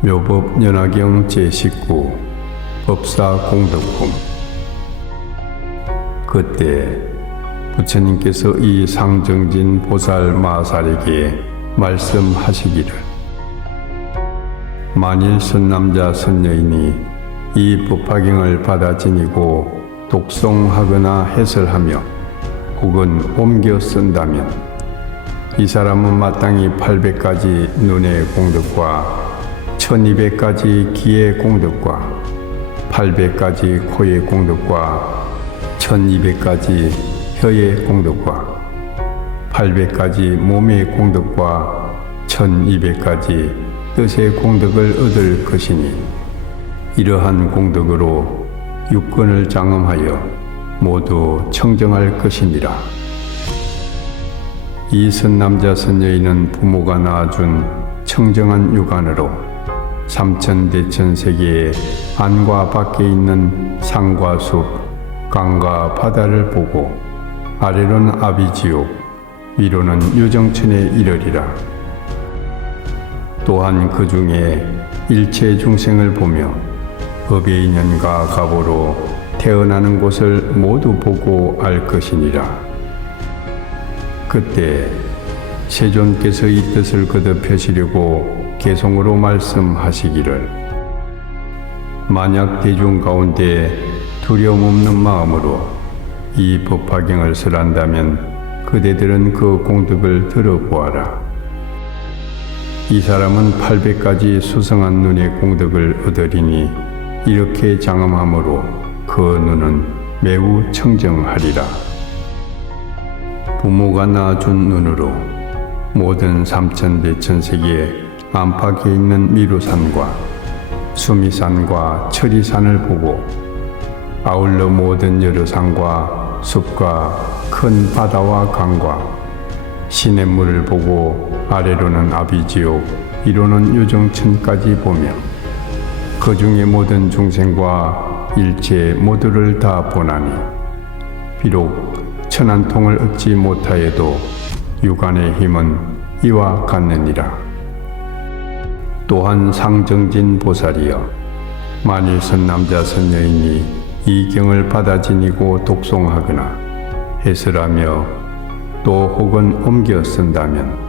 묘법 연화경 제19 법사 공덕품. 그때 부처님께서 이 상정진 보살 마살에게 말씀하시기를, 만일 선남자 선여인이 이 법화경을 받아 지니고 독송하거나 해설하며 혹은 옮겨 쓴다면 이 사람은 마땅히 800가지 눈의 공덕과 1200가지 귀의 공덕과 800가지 코의 공덕과 1200가지 혀의 공덕과 800가지 몸의 공덕과 1200가지 뜻의 공덕을 얻을 것이니, 이러한 공덕으로 육건을 장엄하여 모두 청정할 것이니라. 이 선남자 선여인은 부모가 낳아준 청정한 육안으로 삼천대천세계의 안과 밖에 있는 산과 숲, 강과 바다를 보고 아래로는 아비지옥, 위로는 유정천에 이르리라. 또한 그 중에 일체 중생을 보며 법의 인연과 가보로 태어나는 곳을 모두 보고 알 것이니라. 그때 세존께서 이 뜻을 거듭하시려고 개송으로 말씀하시기를, 만약 대중 가운데 두려움 없는 마음으로 이 법화경을 설한다면 그대들은 그 공덕을 들어보아라. 이 사람은 800가지 수성한 눈의 공덕을 얻으리니 이렇게 장엄함으로 그 눈은 매우 청정하리라. 부모가 낳아준 눈으로 모든 삼천대천세계의 안팎에 있는 미루산과 수미산과 철이산을 보고 아울러 모든 여러 산과 숲과 큰 바다와 강과 시냇물을 보고 아래로는 아비지옥, 위로는 유정천까지 보며 그 중에 모든 중생과 일체 모두를 다 보나니, 비록 천한통을 얻지 못하여도 육안의 힘은 이와 같느니라. 또한 상정진 보살이여, 만일 선남자 선여인이 이 경을 받아 지니고 독송하거나 해설하며 또 혹은 옮겨 쓴다면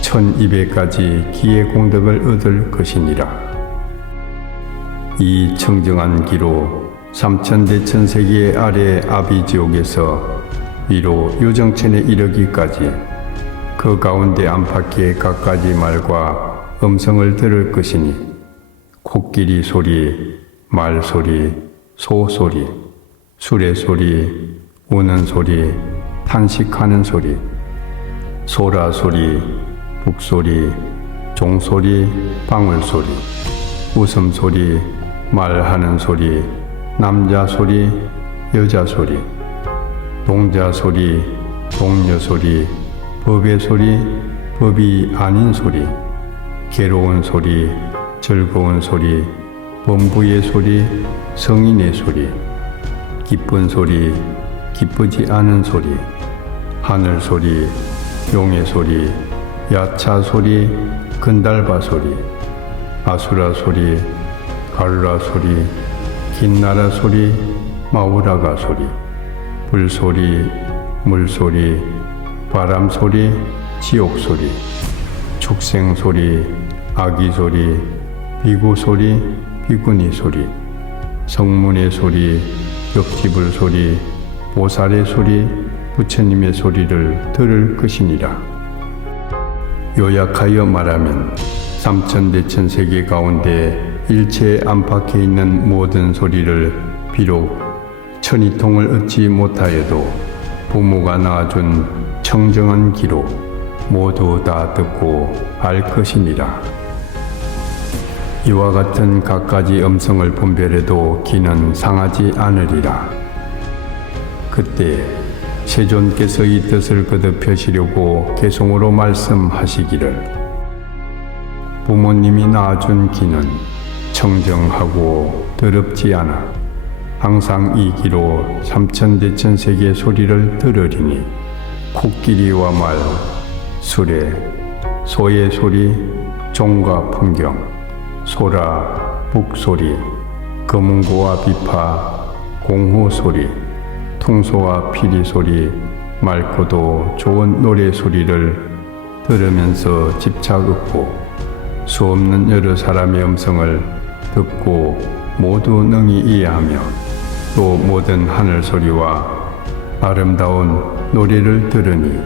1200가지 기의 공덕을 얻을 것이니라. 이 청정한 기로 삼천대천세계 아래 아비지옥에서 위로 유정천에 이르기까지 그 가운데 안팎의 각가지 말과 음성을 들을 것이니, 코끼리 소리, 말 소리, 소 소리, 수레 소리, 우는 소리, 탄식하는 소리, 소라 소리, 북소리, 종소리, 방울소리, 웃음소리, 말하는 소리, 남자 소리, 여자 소리, 동자 소리, 동녀 소리, 법의 소리, 법이 아닌 소리, 괴로운 소리, 즐거운 소리, 범부의 소리, 성인의 소리, 기쁜 소리, 기쁘지 않은 소리, 하늘 소리, 용의 소리, 야차 소리, 건달바 소리, 아수라 소리, 가루라 소리, 긴나라 소리, 마우라가 소리, 불소리, 물소리, 바람 소리, 지옥 소리, 축생 소리, 아기 소리, 비구 소리, 비구니 소리, 성문의 소리, 벽지불 소리, 보살의 소리, 부처님의 소리를 들을 것이니라. 요약하여 말하면 삼천대천세계 가운데 일체 안팎에 있는 모든 소리를 비록 천이통을 얻지 못하여도 부모가 낳아준 청정한 기로 모두 다 듣고 알 것이니라. 이와 같은 갖가지 음성을 분별해도 기는 상하지 않으리라. 그때 세존께서 이 뜻을 거듭하시려고 개송으로 말씀하시기를, 부모님이 낳아준 기는 청정하고 더럽지 않아 항상 이 기로 삼천대천세계 소리를 들으리니, 코끼리와 말, 수레, 소의 소리, 종과 풍경, 소라, 북소리, 검은고와 비파, 공호 소리, 퉁소와 피리 소리, 맑고도 좋은 노래 소리를 들으면서 집착하고 수없는 여러 사람의 음성을 듣고 모두 능히 이해하며 또 모든 하늘 소리와 아름다운 노래를 들으니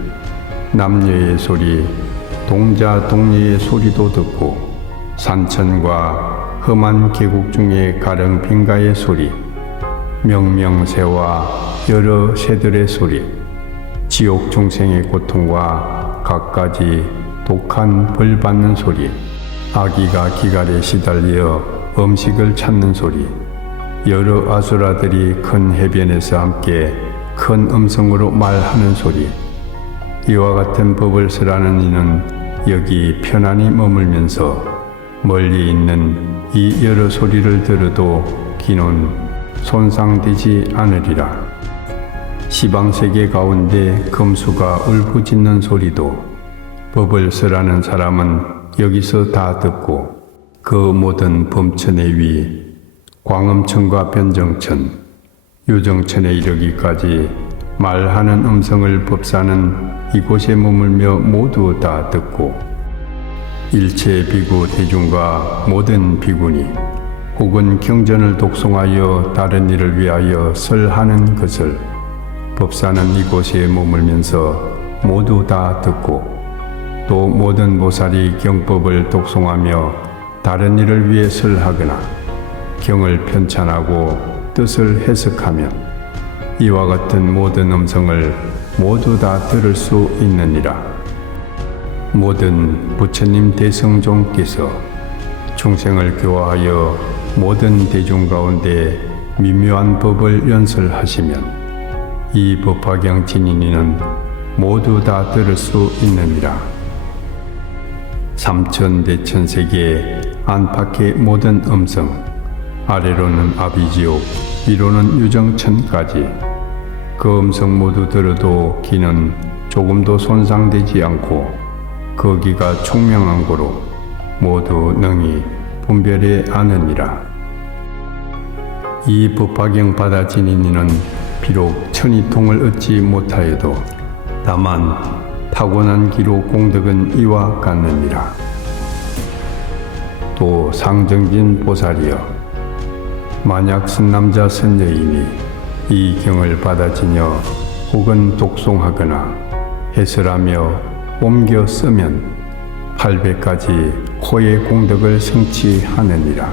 남녀의 소리, 동자 동녀의 소리도 듣고 산천과 험한 계곡 중에 가령 빙가의 소리, 명명새와 여러 새들의 소리, 지옥 중생의 고통과 갖가지 독한 벌 받는 소리, 아기가 기갈에 시달려 음식을 찾는 소리, 여러 아수라들이 큰 해변에서 함께 큰 음성으로 말하는 소리, 이와 같은 법을 쓰라는 이는 여기 편안히 머물면서 멀리 있는 이 여러 소리를 들어도 귀는 손상되지 않으리라. 시방세계 가운데 금수가 울부짖는 소리도 법을 쓰라는 사람은 여기서 다 듣고 그 모든 범천의 위, 광음천과 변정천, 유정천에 이르기까지 말하는 음성을 법사는 이곳에 머물며 모두 다 듣고 일체 비구 대중과 모든 비구니 혹은 경전을 독송하여 다른 일을 위하여 설하는 것을 법사는 이곳에 머물면서 모두 다 듣고 또 모든 보살이 경법을 독송하며 다른 일을 위해 설하거나 경을 편찬하고 뜻을 해석하면 이와 같은 모든 음성을 모두 다 들을 수 있느니라. 모든 부처님 대성종께서 중생을 교화하여 모든 대중 가운데 미묘한 법을 연설하시면 이 법화경 진인이는 모두 다 들을 수 있느니라. 삼천대천세계 안팎의 모든 음성, 아래로는 아비지옥, 위로는 유정천까지 그 음성 모두 들어도 귀는 조금도 손상되지 않고 그 귀가 총명한 고로 모두 능히 분별해 아느니라. 이 법화경 받아 지니니는 비록 천이통을 얻지 못하여도 다만 타고난 기로 공덕은 이와 같느니라. 또 상정진 보살이여, 만약 선남자 선녀이니 이 경을 받아 지녀 혹은 독송하거나 해설하며 옮겨 쓰면 800가지 코의 공덕을 성취하느니라.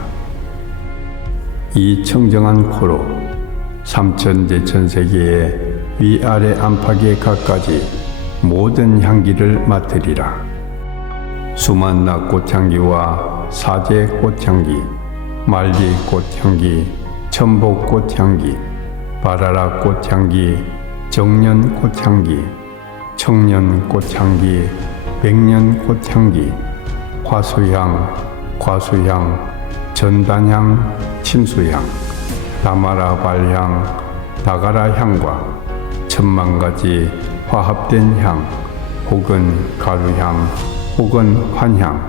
이 청정한 코로 삼천대천세계의 위아래 안팎의 갖가지 모든 향기를 맡으리라. 수만나 꽃향기와 사제 꽃향기, 말리 꽃향기, 천복 꽃향기, 바라라 꽃향기, 정년 꽃향기, 청년 꽃향기, 백년 꽃향기, 화수향, 과수향, 전단향, 침수향, 다마라 발향, 다가라 향과 천만가지 화합된 향, 혹은 가루향, 혹은 환향,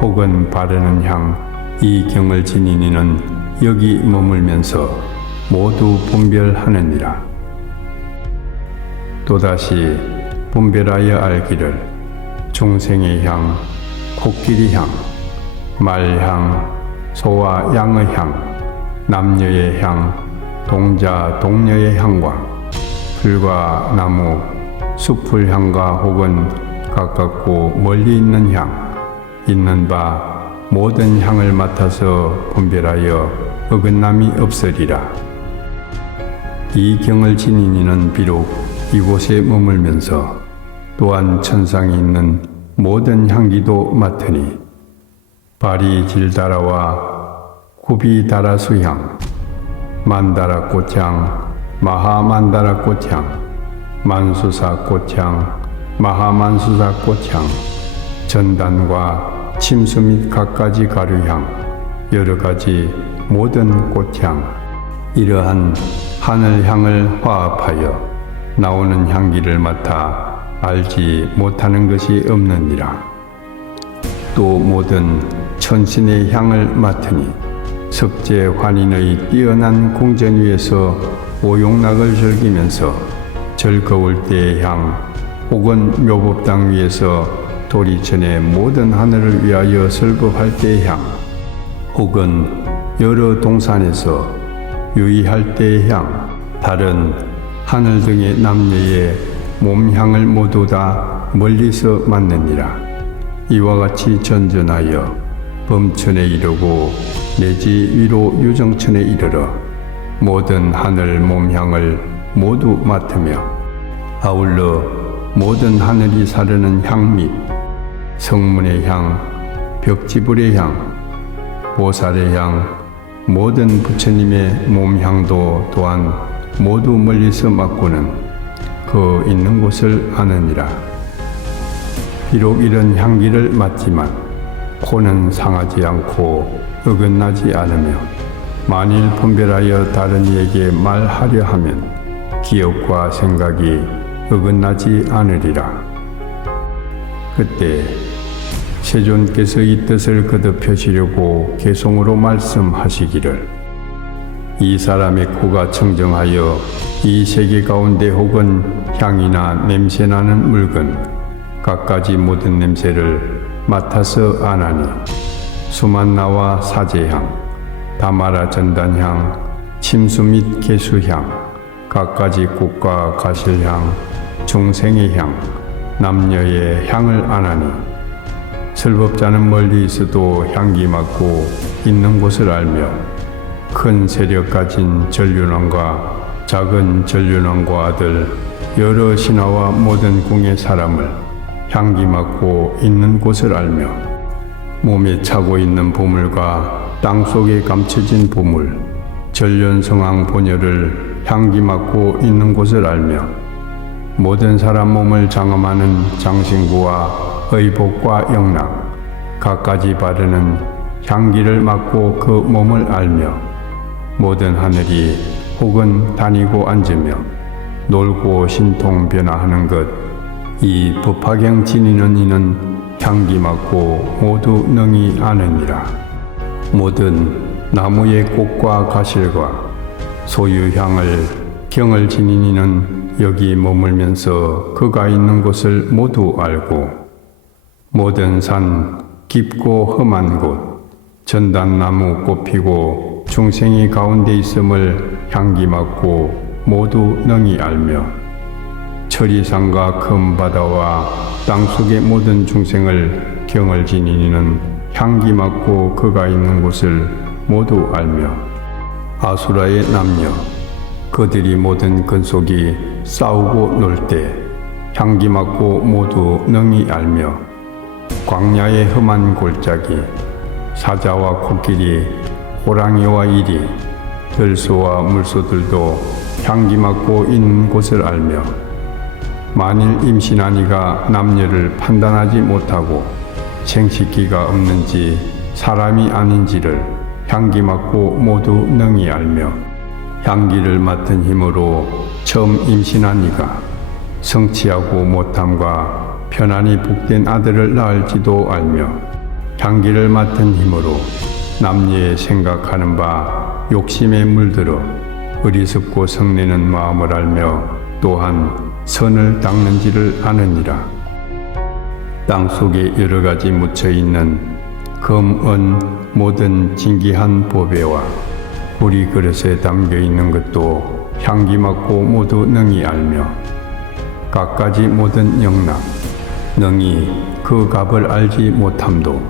혹은 바르는 향, 이 경을 지니니는 여기 머물면서 모두 분별하느니라. 또다시 분별하여 알기를 중생의 향, 코끼리 향, 말향, 소와 양의 향, 남녀의 향, 동자 동녀의 향과 풀과 나무, 숲풀 향과 혹은 가깝고 멀리 있는 향, 있는 바 모든 향을 맡아서 분별하여 어긋남이 없으리라. 이 경을 지니니는 비록 이곳에 머물면서 또한 천상에 있는 모든 향기도 맡으니 바리질다라와 구비다라수향, 만다라 꽃향, 마하만다라 꽃향, 만수사 꽃향, 마하만수사 꽃향, 전단과 침수 및 갖가지 가루향, 여러가지 모든 꽃향, 이러한 하늘향을 화합하여 나오는 향기를 맡아 알지 못하는 것이 없느니라. 또 모든 천신의 향을 맡으니 석재 환인의 뛰어난 궁전 위에서 오용락을 즐기면서 즐거울 때의 향, 혹은 묘법당 위에서 도리천의 모든 하늘을 위하여 설법할 때의 향, 혹은 여러 동산에서 유의할 때의 향, 다른 하늘 등의 남녀의 몸향을 모두 다 멀리서 맡느니라. 이와 같이 전전하여 범천에 이르고 내지 위로 유정천에 이르러 모든 하늘 몸향을 모두 맡으며 아울러 모든 하늘이 사르는 향 및 성문의 향, 벽지불의 향, 보살의 향, 모든 부처님의 몸향도 또한 모두 멀리서 맡고는 그 있는 곳을 아느니라. 비록 이런 향기를 맡지만 코는 상하지 않고 어긋나지 않으며 만일 분별하여 다른 이에게 말하려 하면 기억과 생각이 어긋나지 않으리라. 그때 세존께서 이 뜻을 거듭하시려고 개송으로 말씀하시기를, 이 사람의 코가 청정하여 이 세계 가운데 혹은 향이나 냄새나는 물건 갖가지 모든 냄새를 맡아서 아나니 수만나와 사제향, 다마라 전단향, 침수 및 개수향, 갖가지 꽃과 가실향, 중생의 향, 남녀의 향을 아나니 설법자는 멀리 있어도 향기 맡고 있는 곳을 알며 큰 세력 가진 전륜왕과 작은 전륜왕과 아들 여러 신하와 모든 궁의 사람을 향기 맡고 있는 곳을 알며 몸에 차고 있는 보물과 땅속에 감춰진 보물 전륜성왕 보녀를 향기 맡고 있는 곳을 알며 모든 사람 몸을 장엄하는 장신구와 의복과 영락 갖가지 바르는 향기를 맡고 그 몸을 알며 모든 하늘이 혹은 다니고 앉으며 놀고 신통 변화하는 것 이 법화경 지니는 이는 향기 맡고 모두 능히 아느니라. 모든 나무의 꽃과 가실과 소유향을 경을 지닌 이는 여기 머물면서 그가 있는 곳을 모두 알고 모든 산 깊고 험한 곳 전단나무 꽃피고 중생이 가운데 있음을 향기 맡고 모두 능히 알며 천리산과 큰 바다와 땅속의 모든 중생을 경을 지닌 이는 향기 맡고 그가 있는 곳을 모두 알며 아수라의 남녀 그들이 모든 근속이 싸우고 놀 때 향기 맡고 모두 능히 알며 광야의 험한 골짜기 사자와 코끼리 호랑이와 이리 들소와 물소들도 향기 맡고 있는 곳을 알며 만일 임신한 이가 남녀를 판단하지 못하고 생식기가 없는지 사람이 아닌지를 향기 맡고 모두 능히 알며 향기를 맡은 힘으로 처음 임신한 이가 성취하고 못함과 편안히 복된 아들을 낳을지도 알며 향기를 맡은 힘으로 남녀의 생각하는 바 욕심에 물들어 어리석고 성내는 마음을 알며 또한 선을 닦는지를 아느니라. 땅속에 여러가지 묻혀있는 금, 은, 모든 진귀한 보배와 우리 그릇에 담겨있는 것도 향기 맡고 모두 능히 알며 갖가지 모든 영락 능히 그 값을 알지 못함도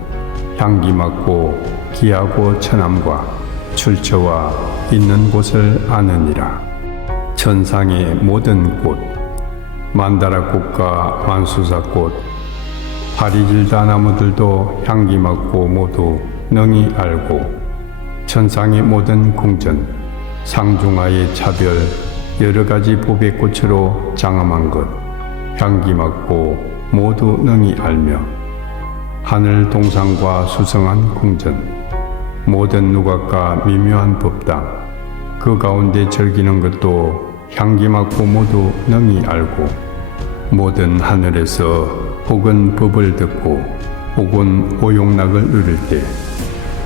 향기 맡고 기하고 천함과 출처와 있는 곳을 아느니라. 천상의 모든 꽃 만다라꽃과 만수사꽃 파리질다 나무들도 향기 맡고 모두 능히 알고 천상의 모든 궁전 상중하의 차별 여러가지 보배꽃으로 장엄한 것 향기 맡고 모두 능히 알며 하늘 동상과 수성한 궁전 모든 누각과 미묘한 법당 그 가운데 즐기는 것도 향기 맡고 모두 능히 알고 모든 하늘에서 혹은 법을 듣고 혹은 오용락을 누릴 때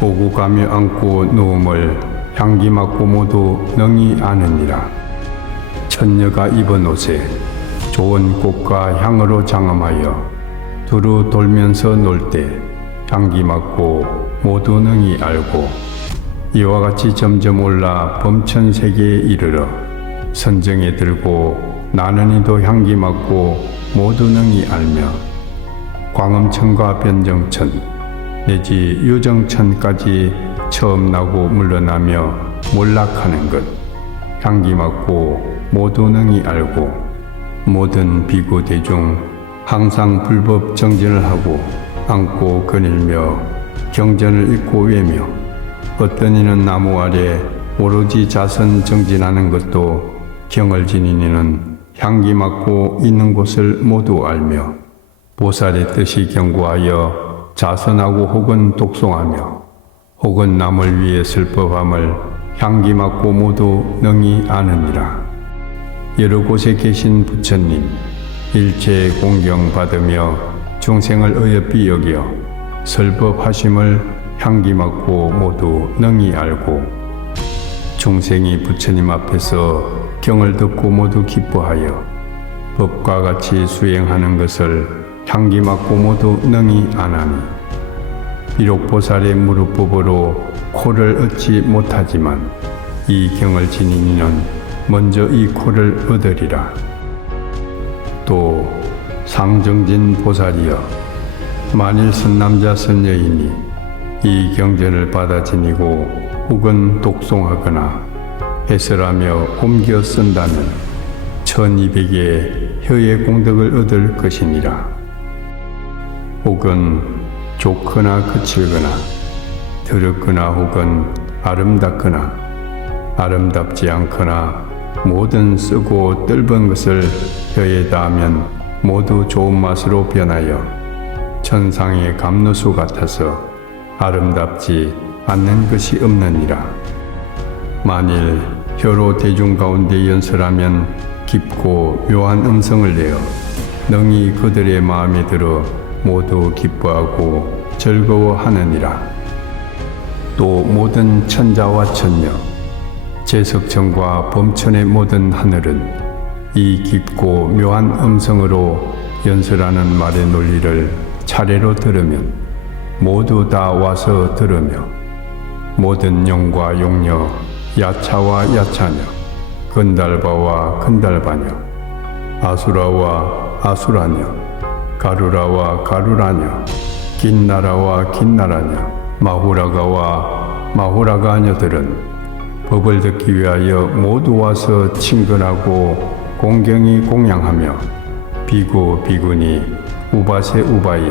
오고 가며 앉고 누움을 향기 맡고 모두 능히 아느니라. 처녀가 입은 옷에 좋은 꽃과 향으로 장엄하여 두루 돌면서 놀 때 향기 맡고 모두 능히 알고 이와 같이 점점 올라 범천세계에 이르러 선정에 들고 나는이도 향기 맡고 모두 능히 알며 광음천과 변정천 내지 유정천까지 처음 나고 물러나며 몰락하는 것 향기 맡고 모두 능히 알고 모든 비구 대중 항상 불법 정진을 하고 앉고 거닐며 경전을 읽고 외며 어떤 이는 나무 아래 오로지 자선 정진하는 것도 경을 지닌 이는 향기 맡고 있는 곳을 모두 알며 보살의 뜻이 경고하여 자선하고 혹은 독송하며 혹은 남을 위해 슬퍼함을 향기 맡고 모두 능히 아느니라. 여러 곳에 계신 부처님 일체 공경받으며 중생을 어여삐 여겨 설법하심을 향기 맡고 모두 능히 알고 중생이 부처님 앞에서 경을 듣고 모두 기뻐하여 법과 같이 수행하는 것을 향기 맡고 모두 능히 아나니 비록 보살의 무릎법으로 코를 얻지 못하지만 이 경을 지닌 이는 먼저 이 코를 얻으리라. 또 상정진 보살이여 만일 선남자 선여인이 이 경전을 받아 지니고 혹은 독송하거나 해설하며 옮겨 쓴다면 1200의 혀의 공덕을 얻을 것이니라. 혹은 좋거나 거칠거나 더럽거나 혹은 아름답거나 아름답지 않거나 모든 쓰고 뜰번 것을 혀에 닿으면 모두 좋은 맛으로 변하여 천상의 감로수 같아서 아름답지 않는 것이 없느니라. 만일 혀로 대중 가운데 연설하면 깊고 묘한 음성을 내어 능히 그들의 마음에 들어 모두 기뻐하고 즐거워하느니라. 또 모든 천자와 천녀 제석천과 범천의 모든 하늘은 이 깊고 묘한 음성으로 연설하는 말의 논리를 차례로 들으면 모두 다 와서 들으며 모든 용과 용녀 야차와 야차녀 건달바와 건달바녀 아수라와 아수라녀 가루라와 가루라녀 긴나라와 긴나라녀 마후라가와 마후라가녀들은 법을 듣기 위하여 모두 와서 친근하고 공경히 공양하며 비구 비구니 우바세 우바이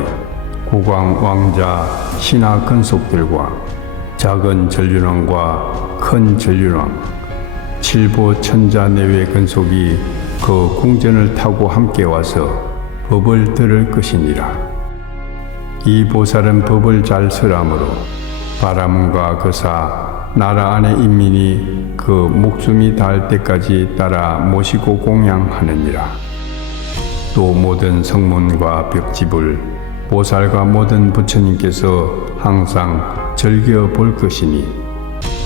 국왕 왕자 신하 근속들과 작은 전륜왕과 큰 전륜왕 칠보 천자 내외 근속이 그 궁전을 타고 함께 와서 법을 들을 것이니라. 이 보살은 법을 잘 설함으로 바람과 거사 나라 안의 인민이 그 목숨이 닿을 때까지 따라 모시고 공양하느니라. 또 모든 성문과 벽집을 보살과 모든 부처님께서 항상 즐겨 볼 것이니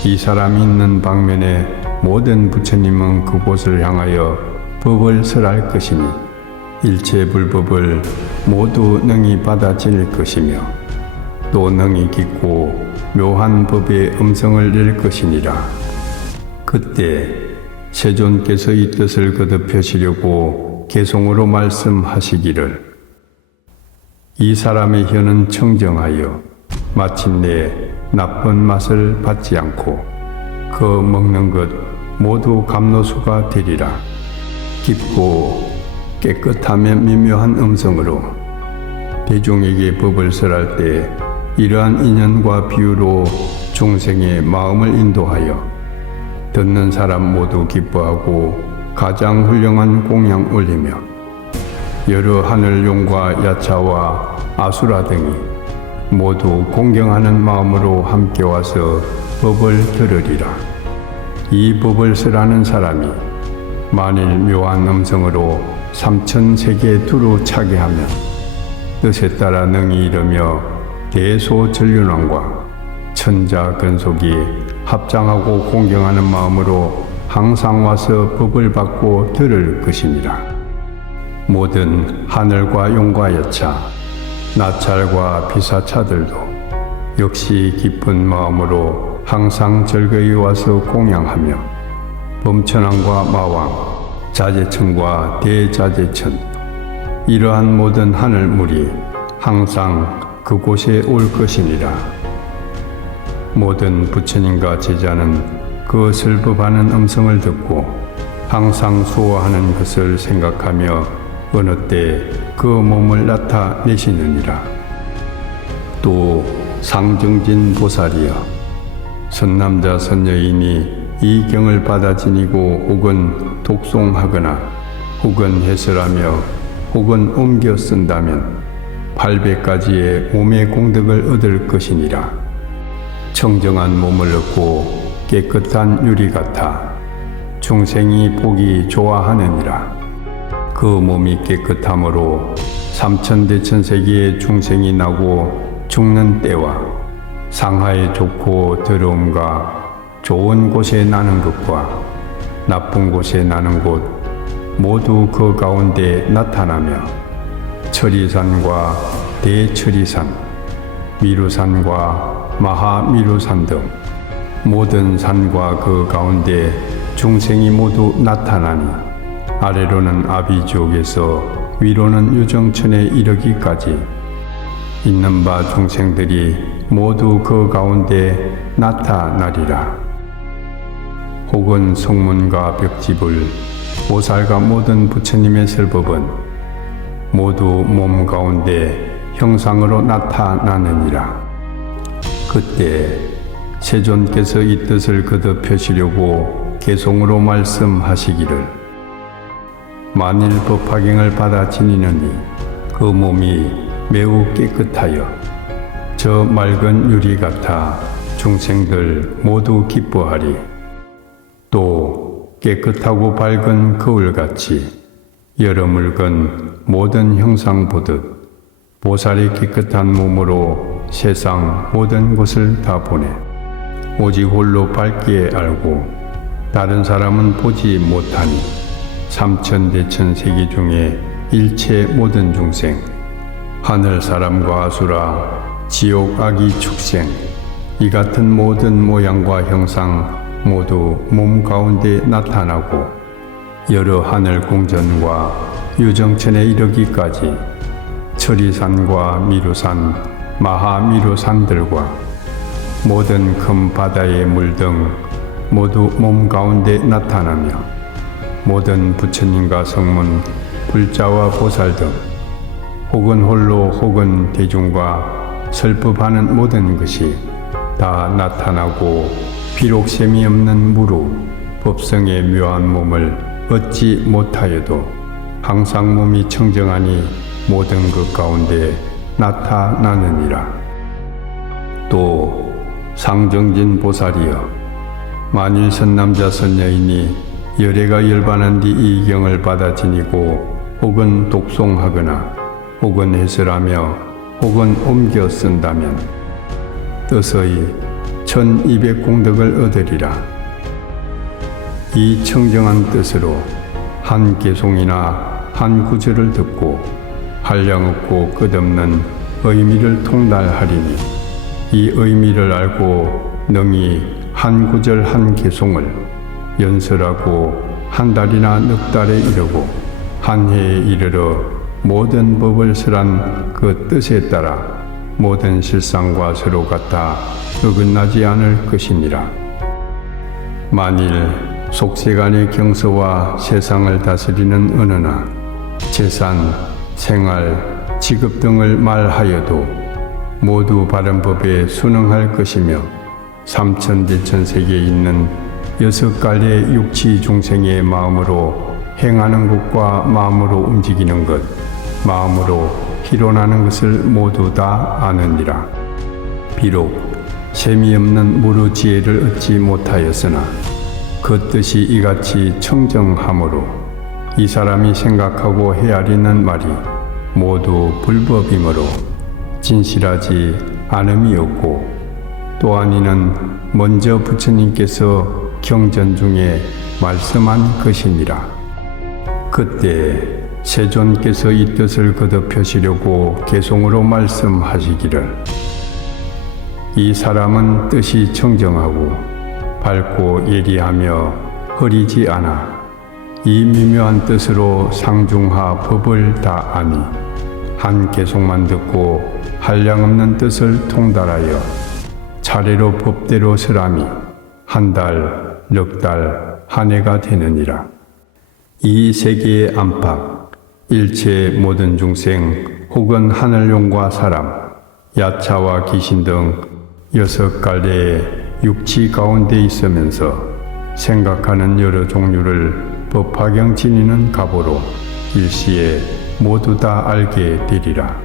이 사람이 있는 방면에 모든 부처님은 그곳을 향하여 법을 설할 것이니 일체 불법을 모두 능히 받아질 것이며 또 능히 깊고 묘한 법의 음성을 낼 것이니라. 그때 세존께서 이 뜻을 거듭하시려고 개송으로 말씀하시기를 이 사람의 혀는 청정하여 마침내 나쁜 맛을 받지 않고 그 먹는 것 모두 감로수가 되리라. 깊고 깨끗하며 미묘한 음성으로 대중에게 법을 설할 때 이러한 인연과 비유로 중생의 마음을 인도하여 듣는 사람 모두 기뻐하고 가장 훌륭한 공양 올리며 여러 하늘용과 야차와 아수라 등이 모두 공경하는 마음으로 함께 와서 법을 들으리라. 이 법을 설하는 사람이 만일 묘한 음성으로 3000세계 두루 차게 하면 뜻에 따라 능히 이르며 대소전륜왕과 천자근속이 합장하고 공경하는 마음으로 항상 와서 법을 받고 들을 것이니라. 모든 하늘과 용과 여차 나찰과 비사차들도 역시 기쁜 마음으로 항상 즐거이 와서 공양하며 범천왕과 마왕, 자제천과 대자제천 이러한 모든 하늘물이 항상 그곳에 올 것이니라. 모든 부처님과 제자는 그 슬법하는 음성을 듣고 항상 수호하는 것을 생각하며 어느 때 그 몸을 나타내시느니라. 또 상정진 보살이여, 선남자 선여인이 이 경을 받아 지니고 혹은 독송하거나 혹은 해설하며 혹은 옮겨 쓴다면 800가지의 몸의 공덕을 얻을 것이니라. 청정한 몸을 얻고 깨끗한 유리 같아 중생이 보기 좋아하느니라. 그 몸이 깨끗함으로 삼천대천세계의 중생이 나고 죽는 때와 상하에 좋고 더러움과 좋은 곳에 나는 것과 나쁜 곳에 나는 곳 모두 그 가운데 나타나며 철이산과 대철이산, 미루산과 마하미루산 등 모든 산과 그 가운데 중생이 모두 나타나니 아래로는 아비지옥에서 위로는 유정천에 이르기까지 있는 바 중생들이 모두 그 가운데 나타나리라. 혹은 성문과 벽집을 보살과 모든 부처님의 설법은 모두 몸 가운데 형상으로 나타나느니라. 그때 세존께서 이 뜻을 거듭 펴시려고 개송으로 말씀하시기를 만일 법화경을 받아 지니느니 그 몸이 매우 깨끗하여 저 맑은 유리 같아 중생들 모두 기뻐하리. 또 깨끗하고 밝은 거울같이 여러 물건 모든 형상 보듯 보살이 깨끗한 몸으로 세상 모든 것을 다 보내 오직 홀로 밝게 알고 다른 사람은 보지 못하니 삼천대천 세계 중에 일체 모든 중생 하늘 사람과 아수라 지옥 아기 축생 이 같은 모든 모양과 형상 모두 몸 가운데 나타나고 여러 하늘 궁전과 유정천에 이르기까지 철이산과 미루산, 마하미루산들과 모든 큰 바다의 물 등 모두 몸 가운데 나타나며 모든 부처님과 성문, 불자와 보살 등 혹은 홀로 혹은 대중과 설법하는 모든 것이 다 나타나고 비록 셈이 없는 무루 법성의 묘한 몸을 얻지 못하여도 항상 몸이 청정하니 모든 것 가운데 나타나느니라. 또 상정진 보살이여, 만일 선남자 선여인이 열애가 열반한 뒤 이 경을 받아 지니고 혹은 독송하거나 혹은 해설하며 혹은 옮겨 쓴다면 뜻의 1200공덕을 얻으리라. 이 청정한 뜻으로 한 개송이나 한 구절을 듣고 한량없고 끝없는 의미를 통달하리니 이 의미를 알고 능히 한 구절 한 개송을 연설하고 한 달이나 넉 달에 이르고 한 해에 이르러 모든 법을 설한 그 뜻에 따라 모든 실상과 서로 같아 어긋나지 않을 것이니라. 만일 속세간의 경서와 세상을 다스리는 언어나 재산, 생활, 직업 등을 말하여도 모두 바른 법에 순응할 것이며 삼천대천세계에 있는 6갈래의 육치 중생의 마음으로 행하는 것과 마음으로 움직이는 것, 마음으로 희론하는 것을 모두 다 아느니라. 비록 셈이 없는 무루 지혜를 얻지 못하였으나 그 뜻이 이같이 청정하므로 이 사람이 생각하고 헤아리는 말이 모두 불법이므로 진실하지 않음이 없고, 또한 이는 먼저 부처님께서 경전 중에 말씀한 것이니라. 그때 세존께서 이 뜻을 거듭하시려고 개송으로 말씀하시기를, 이 사람은 뜻이 청정하고 밝고 예리하며 흐리지 않아 이 미묘한 뜻으로 상중하 법을 다 아니, 한 개송만 듣고 한량없는 뜻을 통달하여 차례로 법대로 설함이 한 달, 넉 달, 한 해가 되느니라. 이 세계의 안팎, 일체 모든 중생 혹은 하늘용과 사람, 야차와 귀신 등 6갈래의 육치 가운데 있으면서 생각하는 여러 종류를 법화경 지니는 가보로 일시에 모두 다 알게 되리라.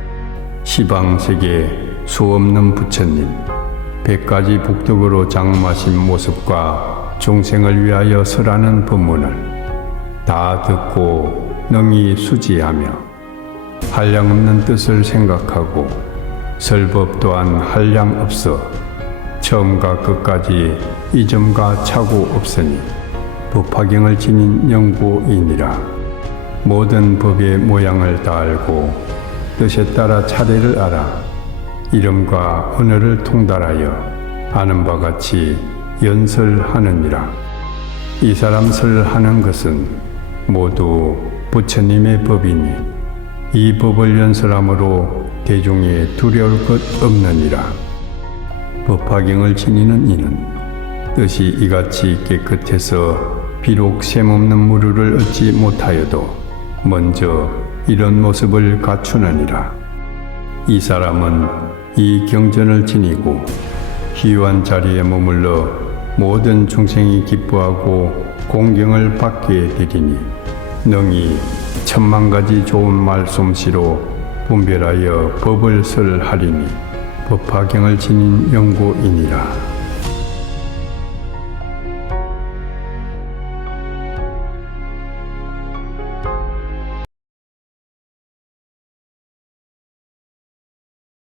시방세계 수없는 부처님, 100가지 복덕으로 장마신 모습과 중생을 위하여 설하는 법문을 다 듣고 능히 수지하며 한량없는 뜻을 생각하고 설법 또한 한량 없어 처음과 끝까지 이점과 차고 없으니 법화경을 지닌 연구이니라. 모든 법의 모양을 다 알고 뜻에 따라 차례를 알아 이름과 언어를 통달하여 아는 바 같이 연설하느니라. 이 사람 설하는 것은 모두 부처님의 법이니 이 법을 연설함으로 대중에 두려울 것 없느니라. 법화경을 지니는 이는 뜻이 이같이 깨끗해서 비록 셈없는 무르를 얻지 못하여도 먼저 이런 모습을 갖추느니라. 이 사람은 이 경전을 지니고 희유한 자리에 머물러 모든 중생이 기뻐하고 공경을 받게 되리니 능히 10,000,000가지 좋은 말솜씨로 분별하여 법을 설하리니 법화경을 지닌 연구이니라.